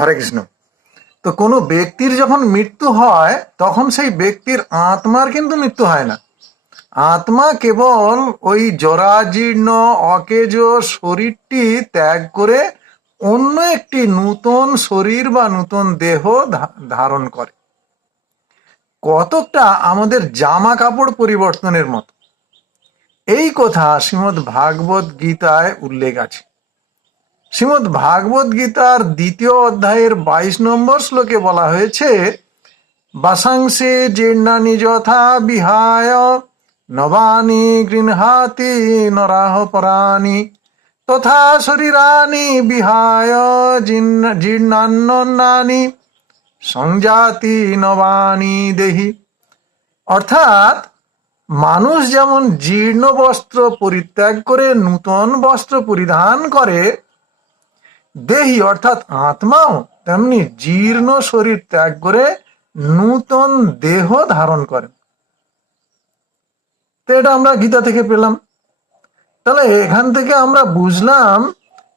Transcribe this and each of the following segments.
হরে কৃষ্ণ। তো কোনো ব্যক্তির যখন মৃত্যু হয় তখন সেই ব্যক্তির আত্মার কিন্তু মৃত্যু হয় না। আত্মা কেবল ওই জরাজীর্ণ অকেজ শরীরটি ত্যাগ করে অন্য একটি নূতন শরীর বা নূতন দেহ ধারণ করে। কতকটা আমাদের জামা কাপড় পরিবর্তনের মতো। এই কথা শ্রীমদ্ ভাগবত গীতায় উল্লেখ আছে। শ্রীমদ্ ভাগবত গীতার 2য় অধ্যায়ের 22 নম্বর শ্লোকে বলা হয়েছে, বাসাংসে জীর্ণানি যথা বিহায় নবানি গৃহাতি নরাহ পরানি তথা শরীরানি বিহায় জীর্ণান্নানি সংজাতি নবানি দেহি। অর্থাৎ মানুষ যেমন জীর্ণ বস্ত্র পরিত্যাগ করে নূতন বস্ত্র পরিধান করে, দেহি অর্থাৎ আত্মাও তেমনি জীর্ণ শরীর ত্যাগ করে নূতন দেহ ধারণ করেন। তো এটা আমরা গীতা থেকে পেলাম। তাহলে এখান থেকে আমরা বুঝলাম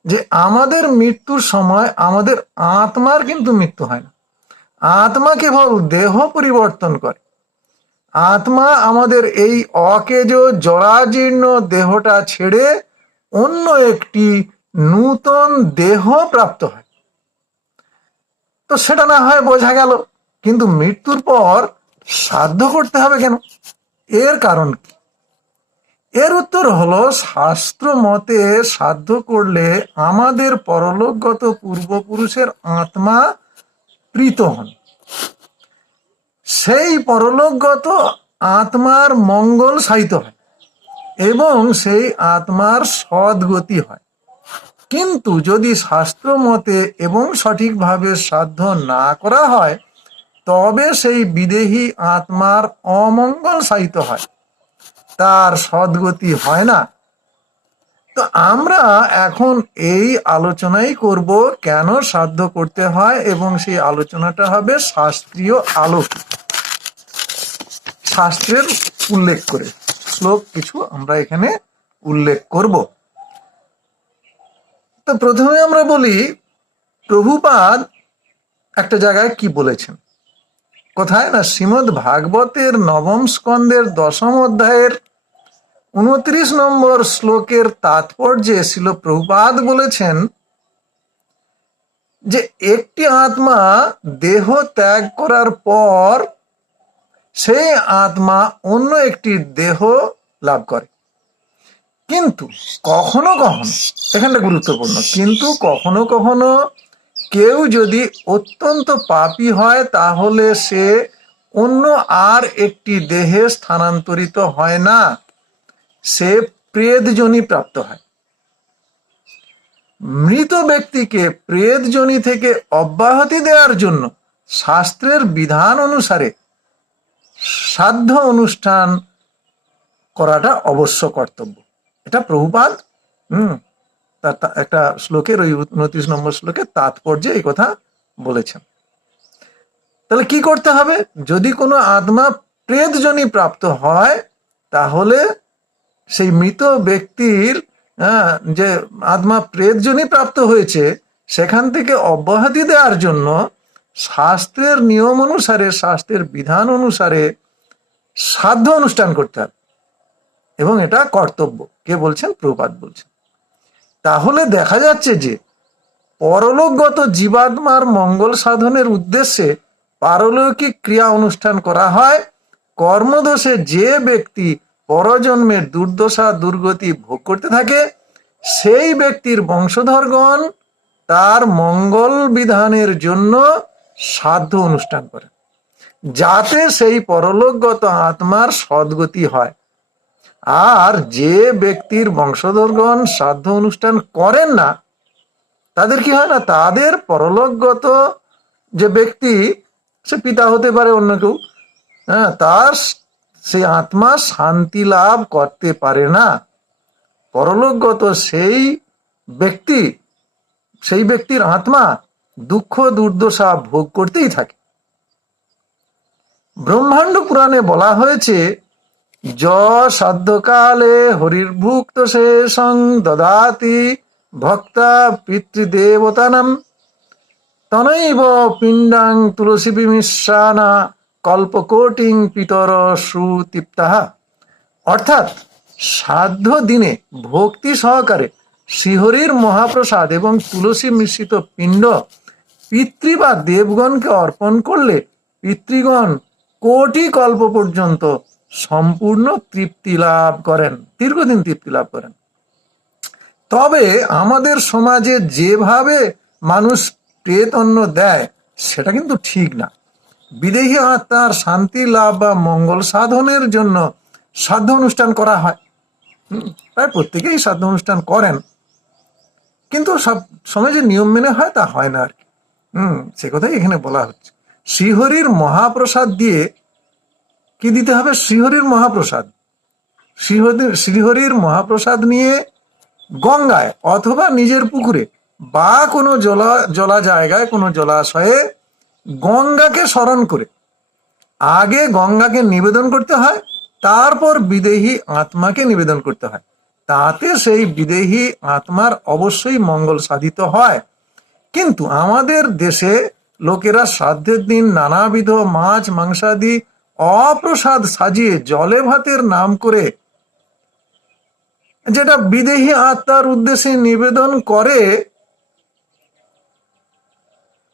যে আমাদের মৃত্যুর সময় আমাদের আত্মার কিন্তু মৃত্যু হয় না। আত্মা কেবল দেহ পরিবর্তন করে। আত্মা আমাদের এই অকেজ জরাজীর্ণ দেহটা ছেড়ে অন্য একটি নূতন দেহ প্রাপ্ত হয়। তো সেটা না হয় বোঝা গেল, কিন্তু মৃত্যুর পর শ্রাদ্ধ করতে হবে কেন? এর কারণ কি? এর উত্তর হলো, শাস্ত্র মতে শ্রাদ্ধ করলে আমাদের পরলোকগত পূর্বপুরুষের আত্মা প্রীত হন। সেই পরলোকগত আত্মার মঙ্গল সাধিত হয় এবং সেই আত্মার সদ্গতি হয়। কিন্তু যদি শাস্ত্র মতে এবং সঠিকভাবে শ্রাদ্ধ না করা হয় তবে সেই বিদেহী আত্মার অমঙ্গল সাধিত হয়, তার সদ্গতি হয় না। তো আমরা এখন এই আলোচনাই করব কেন শ্রাদ্ধ করতে হয়, এবং সেই আলোচনাটা হবে শাস্ত্রীয় আলোকে, শাস্ত্রের উল্লেখ করে। শ্লোক কিছু আমরা এখানে উল্লেখ করব। তো প্রথমে আমরা বলি, প্রভুপাদ একটা জায়গায় কি বলেছেন। কোথায় না, শ্রীমদ্ ভাগবতের 9ম স্কন্ধের 10ম অধ্যায়ের 29 নম্বর শ্লোকের তাৎপর্যে শ্রীল প্রভুপাদ বলেছেন যে একটি আত্মা দেহ ত্যাগ করার পর সেই আত্মা অন্য একটি দেহ লাভ করে। কিন্তু কখনো কখনো, এখানটা গুরুত্বপূর্ণ, কিন্তু কখনো কখনো কেউ যদি অত্যন্ত পাপী হয় তাহলে সে অন্য আর একটি দেহে স্থানান্তরিত হয় না, সে প্রেতযোনি প্রাপ্ত হয়। মৃত ব্যক্তিকে প্রেতযোনি থেকে অব্যাহতি দেওয়ার জন্য শাস্ত্রের বিধান অনুসারে শ্রাদ্ধ অনুষ্ঠান করাটা অবশ্য কর্তব্য। এটা প্রভুপাদ একটা শ্লোকের ওই 29 নম্বর শ্লোকের তাৎপর্যে এই কথা বলেছেন। তাহলে কি করতে হবে? যদি কোনো আত্মা প্রেতযোনি প্রাপ্ত হয় তাহলে সেই মৃত ব্যক্তির যে আত্মা প্রেতযোনি প্রাপ্ত হয়েছে সেখান থেকে অব্যাহতি দেওয়ার জন্য শাস্ত্রের নিয়ম অনুসারে, শাস্ত্রের বিধান অনুসারে শ্রাদ্ধ অনুষ্ঠান করতে হবে, এবং এটা কর্তব্য। কে বলছেন? প্রভুপাদ বলছেন। তাহলে দেখা যাচ্ছে যে পরলোকগত জীবাত্মার মঙ্গল সাধনের উদ্দেশ্যে পারলৌকিক ক্রিয়া অনুষ্ঠান করা হয়। কর্মদোষে যে ব্যক্তি পরজন্মের দুর্দশা দুর্গতি ভোগ করতে থাকে সেই ব্যক্তির বংশধরগণ তার মঙ্গল বিধানের জন্য শ্রাদ্ধ অনুষ্ঠান করে, যাতে সেই পরলোকগত আত্মার সদ্গতি হয়। আর যে ব্যক্তির বংশধরগণ শ্রাদ্ধ অনুষ্ঠান করেন না তাদের কি হয় না, তাদের পরলোকগত যে ব্যক্তি, সে পিতা হতে পারে, অন্য কেউ, তার সেই আত্মা শান্তি লাভ করতে পারে না। পরলোকগত সেই ব্যক্তির আত্মা দুঃখ দুর্দশা ভোগ করতেই থাকে। ব্রহ্মাণ্ড পুরাণে বলা হয়েছে, য সাধ্যকালে হরির্ভুক্ত শেষং দদাতি ভক্তা পিতৃদেবতানাম তনৈব পিণ্ডাং তুলসী বিমিশ্রানা কল্পকোটিং পিতর সুতৃপ্তাহ। অর্থাৎ সাধ্য দিনে ভক্তি সহকারে শ্রীহরির মহাপ্রসাদ এবং তুলসী মিশ্রিত পিণ্ড পিতৃ বা দেবগণকে অর্পণ করলে পিতৃগণ কোটি কল্প পর্যন্ত সম্পূর্ণ তৃপ্তি লাভ করেন, দীর্ঘদিন তৃপ্তি লাভ করেন। তবে আমাদের সমাজে যেভাবে মানুষ প্রেত অন্ন দেয় সেটা কিন্তু ঠিক না। বিদেহী আত্মার শান্তি লাভ বা মঙ্গল সাধনের জন্য শ্রাদ্ধ অনুষ্ঠান করা হয়। প্রায় প্রত্যেকেই শ্রাদ্ধ অনুষ্ঠান করেন, কিন্তু সব সময় যে নিয়ম মেনে হয় তা হয় না আর কি। সে কথাই এখানে বলা হচ্ছে। শ্রীহরির মহাপ্রসাদ দিয়ে কি দিতে হবে? শ্রীহরির মহাপ্রসাদ, শ্রীহরির মহাপ্রসাদ নিয়ে গঙ্গায় অথবা নিজের পুকুরে বা কোনো জলা জায়গায়, কোনো জলাশয়ে গঙ্গাকে স্মরণ করে আগে গঙ্গাকে নিবেদন করতে হয়, তারপর বিদেহী আত্মাকে নিবেদন করতে হয়। তাতে সেই বিদেহী আত্মার অবশ্যই মঙ্গল সাধিত হয়। কিন্তু আমাদের দেশে লোকেরা শ্রাদ্ধের দিন নানাবিধ মাছ মাংসাদি অপ্রসাদ সাজিয়ে জলে ভাতের নাম করে যেটা বিদেহী আত্মার উদ্দেশ্যে নিবেদন করে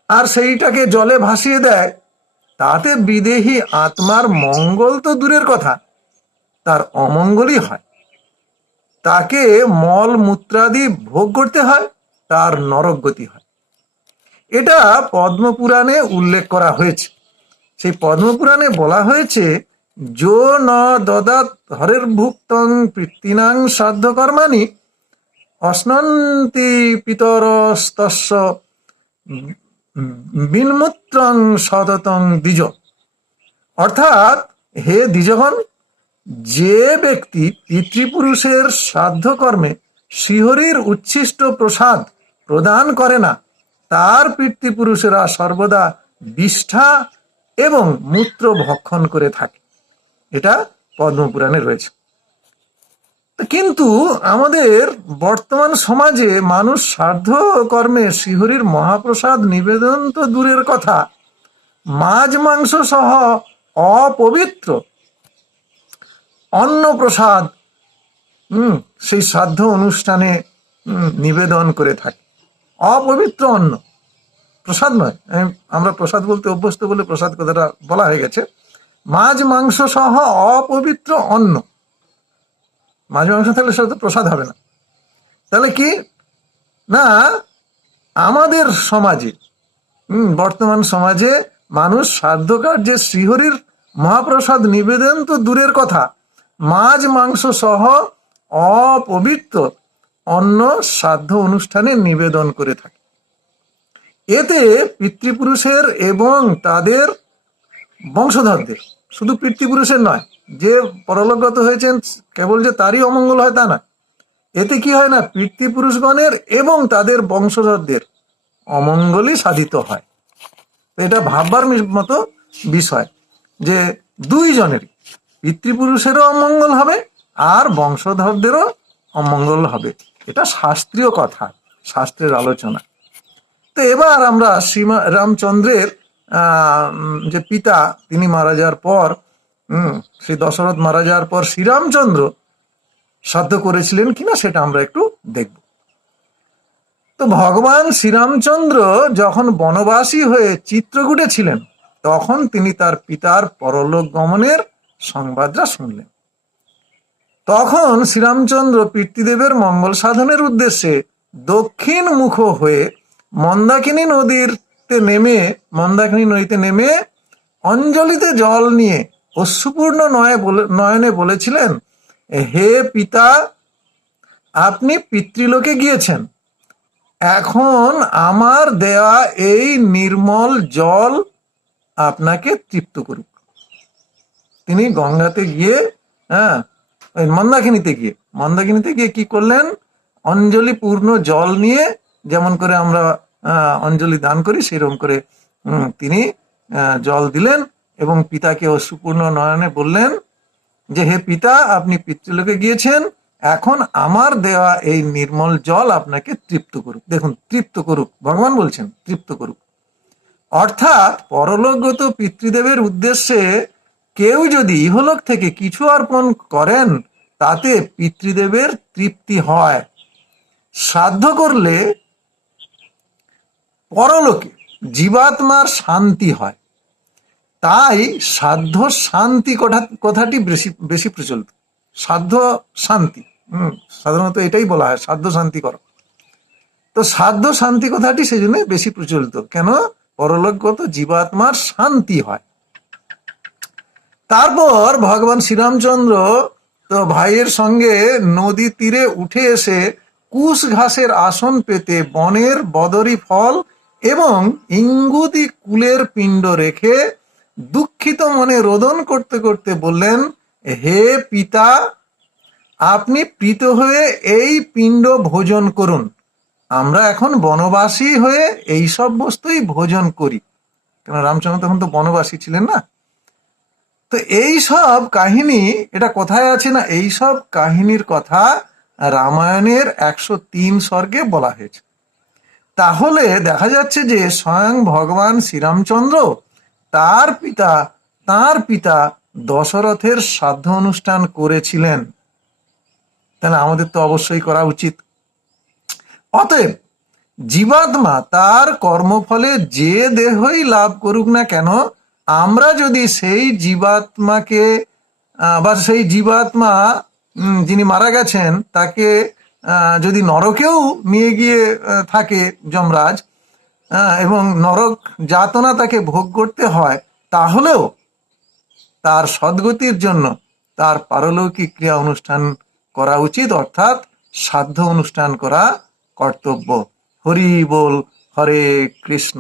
আর সেইটাকে জলে ভাসিয়ে দেয়, তাতে বিদেহী আত্মার মঙ্গল তো দূরের কথা, তার অমঙ্গলই হয়। তাকে মল মূত্রাদি ভোগ করতে হয়, তার নরক গতি হয়। এটা পদ্মপুরাণে উল্লেখ করা হয়েছে। সেই পদ্মপুরাণে বলা হয়েছে, যো ন দদাত হরের ভুক্তং পৃত্তিনাং শ্রাদ্ধ কর্মাণি অশ্নন্তি পিতরস্তস্য বিন্মূত্রং সততং দ্বিজ। অর্থাৎ হে দ্বিজগণ, যে ব্যক্তি পিতৃপুরুষের শ্রাদ্ধ কর্মে শ্রীহরির উচ্ছিষ্ট প্রসাদ প্রদান করে না, তার পিতৃপুরুষেরা সর্বদা বিষ্ঠা এবং মূত্র ভক্ষণ করে থাকে। এটা পদ্মপুরাণে রয়েছে। কিন্তু আমাদের বর্তমান সমাজে মানুষ শ্রাদ্ধ কর্মে শ্রীহরির মহাপ্রসাদ নিবেদন তো দূরের কথা, মাছ মাংস সহ অপবিত্র অন্ন প্রসাদ সেই শ্রাদ্ধ অনুষ্ঠানে নিবেদন করে থাকে। অপবিত্র অন্ন, প্রসাদ নয়, আমরা প্রসাদ বলতে অভ্যস্ত বলে প্রসাদ কথাটা বলা হয়ে গেছে। মাছ মাংস সহ অপবিত্র অন্ন, মাছ মাংস থাকলে সেটা তো প্রসাদ হবে না। তাহলে কি না, আমাদের সমাজে বর্তমান সমাজে মানুষ শ্রাদ্ধ কার্যে শ্রীহরির মহাপ্রসাদ নিবেদন তো দূরের কথা, মাছ মাংস সহ অপবিত্র অন্ন শ্রাদ্ধ অনুষ্ঠানে নিবেদন করে থাকে। এতে পিতৃপুরুষের এবং তাদের বংশধরদের, শুধু পিতৃপুরুষের নয়, যে পরলোকগত হয়েছেন কেবল যে তারই অমঙ্গল হয় তা না, এতে কি হয় না, পিতৃপুরুষগণের এবং তাদের বংশধরদের অমঙ্গলই সাধিত হয়। এটা ভাববার মতো বিষয় যে দুইজনেরই, পিতৃপুরুষেরও অমঙ্গল হবে আর বংশধরদেরও অমঙ্গল হবে। এটা শাস্ত্রীয় কথা, শাস্ত্রের আলোচনা। তো এবার আমরা রামচন্দ্রের যে পিতা, তিনি মারা যাওয়ার পর, শ্রী দশরথ মারা যাওয়ার পর শ্রীরামচন্দ্র শ্রাদ্ধ করেছিলেন কিনা সেটা আমরা একটু দেখব। তো ভগবান শ্রীরামচন্দ্র যখন বনবাসী হয়ে চিত্রকূটে ছিলেন, তখন তিনি তার পিতার পরলোক গমনের সংবাদটা শুনলেন। তখন শ্রীরামচন্দ্র পিতৃদেবের মঙ্গল সাধনের উদ্দেশ্যে দক্ষিণ মুখ হয়ে মন্দাকিনী নদীতে নেমে অঞ্জলিতে জল নিয়ে অশ্রুপূর্ণ নয়নে বলেছিলেন, হে পিতা, আপনি পিতৃলোকে গিয়েছেন, এখন আমার দেওয়া এই নির্মল জল আপনাকে তৃপ্ত করুক। তিনি গঙ্গাতে গিয়ে মন্দাকিনীতে গিয়ে কি করলেন, অঞ্জলি পূর্ণ জল নিয়ে, যেমন করে আমরা অঞ্জলি দান করি সেরকম করে তিনি জল দিলেন এবং পিতাকে অশ্রুপূর্ণ নয়নে বললেন যে, হে পিতা, আপনি পিতৃলোকে গিয়েছেন, এখন আমার দেওয়া এই নির্মল জল আপনাকে তৃপ্ত করুক। দেখুন, তৃপ্ত করুক, ভগবান বলছেন তৃপ্ত করুক। অর্থাৎ পরলোকগত পিতৃদেবের উদ্দেশ্যে কেউ যদি ইহলোক থেকে কিছু অর্পণ করেন তাতে পিতৃদেবের তৃপ্তি হয়। শ্রাদ্ধ করলে পরলোকে জীবাত্মার শান্তি হয়, তাই সাধ্য শান্তি কথাটি বেশি বেশি প্রচলিত। সাধ্য শান্তি, সাধারণত এটাই বলা হয়, সাধ্য শান্তি করো। তো সাধ্য শান্তি কথাটি সেই জন্য বেশি প্রচলিত, কেন? পরলোকগত জীবাত্মার শান্তি হয়। তারপর ভগবান শ্রীরামচন্দ্র তো ভাইয়ের সঙ্গে নদী তীরে উঠে এসে কুশ ঘাসের আসন পেতে বনের বদরি ফল এবং ইঙ্গুদি কুলের পিণ্ড রেখে দুঃখিত মনে রোদন করতে করতে বললেন, হে পিতা, আপনি প্রীত হয়ে এই পিণ্ড ভোজন করুন। আমরা এখন বনবাসী হয়ে এই সব বস্তুই ভোজন করি, কেন রামচন্দ্র তখন তো বনবাসী ছিলেন না। তো এই সব কাহিনী, এটা কোথায় আছে না, এই সব কাহিনীর কথা রামায়ণের 103 সর্গে বলা হয়েছে। তাহলে দেখা যাচ্ছে যে স্বয়ং ভগবান শ্রীরামচন্দ্র তার পিতা দশরথের শ্রাদ্ধ অনুষ্ঠান করেছিলেন। তাহলে আমাদের তো অবশ্যই করা উচিত। অতএব জীবাত্মা তার কর্মফলে যে দেহই লাভ করুক না কেন, আমরা যদি সেই জীবাত্মাকে বা সেই জীবাত্মা যিনি মারা গেছেন তাকে যদি নরকেও নিয়ে গিয়ে থাকে যমরাজ, এবং নরক যাতনা তাকে ভোগ করতে হয়, তাহলেও তার সদ্গতির জন্য তার পারলৌকিক ক্রিয়া অনুষ্ঠান করা উচিত, অর্থাৎ শ্রাদ্ধ অনুষ্ঠান করা কর্তব্য। হরি বল, হরে কৃষ্ণ।